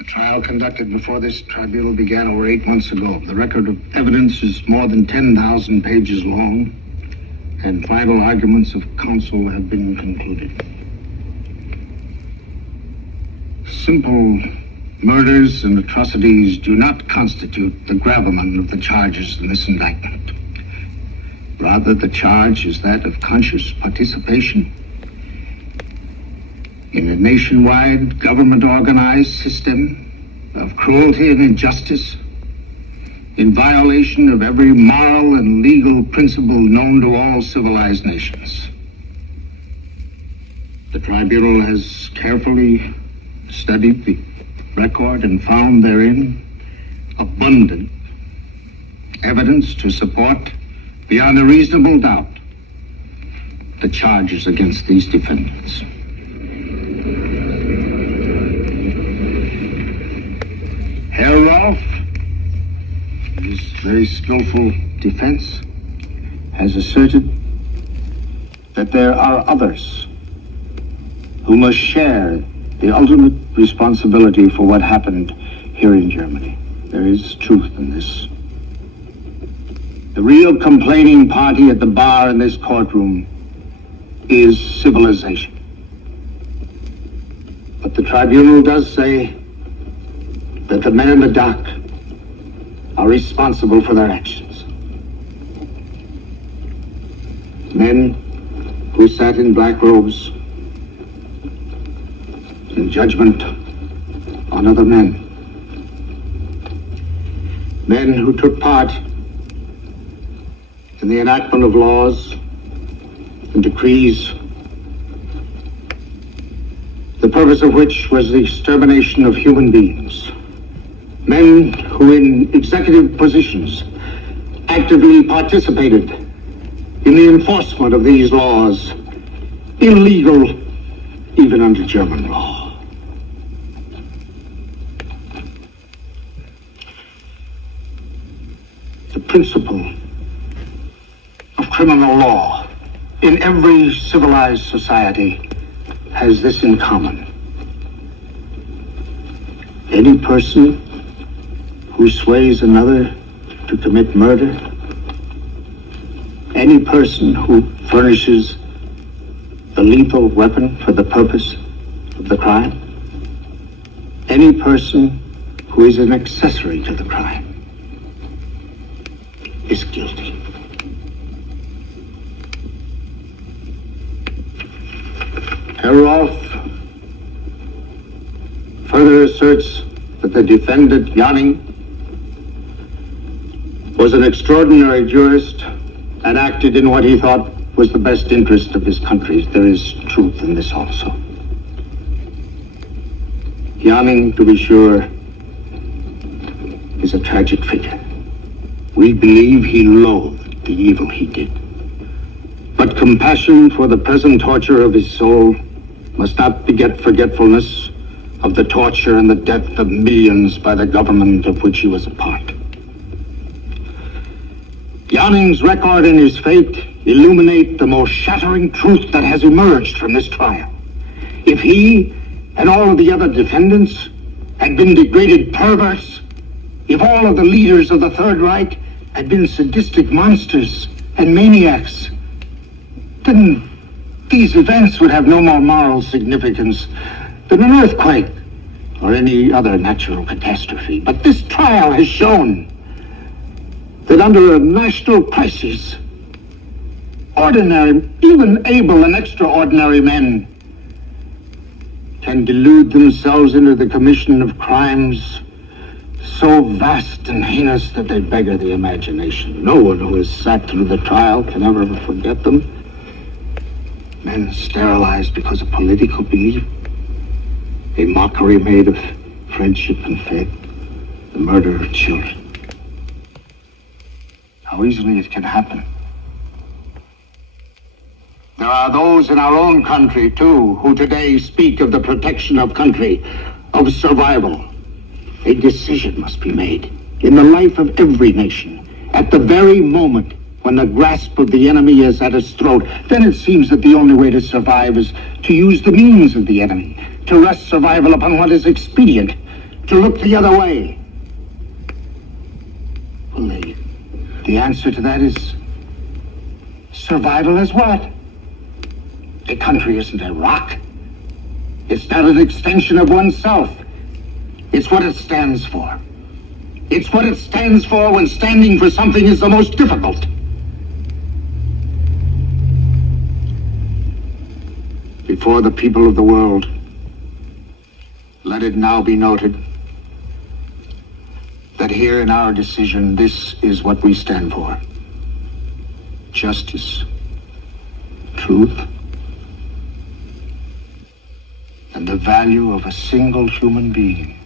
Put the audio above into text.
The trial conducted before this tribunal began over 8 months ago. The record of evidence is more than 10,000 pages long, and final arguments of counsel have been concluded. Simple murders and atrocities do not constitute the gravamen of the charges in this indictment. Rather, the charge is that of conscious participation in a nationwide government-organized system of cruelty and injustice in violation of every moral and legal principle known to all civilized nations. The tribunal has carefully studied the record and found therein abundant evidence to support, beyond a reasonable doubt, the charges against these defendants. Herr Rolf, in his very skillful defense, has asserted that there are others who must share the ultimate responsibility for what happened here in Germany. There is truth in this. The real complaining party at the bar in this courtroom is civilization. But the tribunal does say that the men in the dock are responsible for their actions. Men who sat in black robes in judgment on other men. Men who took part in the enactment of laws and decrees, the purpose of which was the extermination of human beings. Men who in executive positions actively participated in the enforcement of these laws, illegal even under German law. The principle of criminal law in every civilized society has this in common. Any person who sways another to commit murder, any person who furnishes the lethal weapon for the purpose of the crime, any person who is an accessory to the crime is guilty. Herr Rolf further asserts that the defendant, Janning, was an extraordinary jurist and acted in what he thought was the best interest of his country. There is truth in this also. Janning, to be sure, is a tragic figure. We believe he loathed the evil he did. But compassion for the present torture of his soul must not beget forgetfulness of the torture and the death of millions by the government of which he was a part. Janning's record and his fate illuminate the most shattering truth that has emerged from this trial. If he and all of the other defendants had been degraded perverts, if all of the leaders of the Third Reich had been sadistic monsters and maniacs, then these events would have no more moral significance than an earthquake or any other natural catastrophe. But this trial has shown that under a national crisis, ordinary, even able and extraordinary men can delude themselves into the commission of crimes so vast and heinous that they beggar the imagination. No one who has sat through the trial can ever forget them. Men sterilized because of political belief, a mockery made of friendship and faith, the murder of children. How easily it can happen. There are those in our own country, too, who today speak of the protection of country, of survival. A decision must be made in the life of every nation at the very moment when the grasp of the enemy is at its throat. Then it seems that the only way to survive is to use the means of the enemy, to rest survival upon what is expedient, to look the other way? Well, the answer to that is survival as what? The country isn't a rock. It's not an extension of oneself. It's what it stands for. It's what it stands for when standing for something is the most difficult. Before the people of the world, let it now be noted that here in our decision, this is what we stand for. Justice, truth, and the value of a single human being.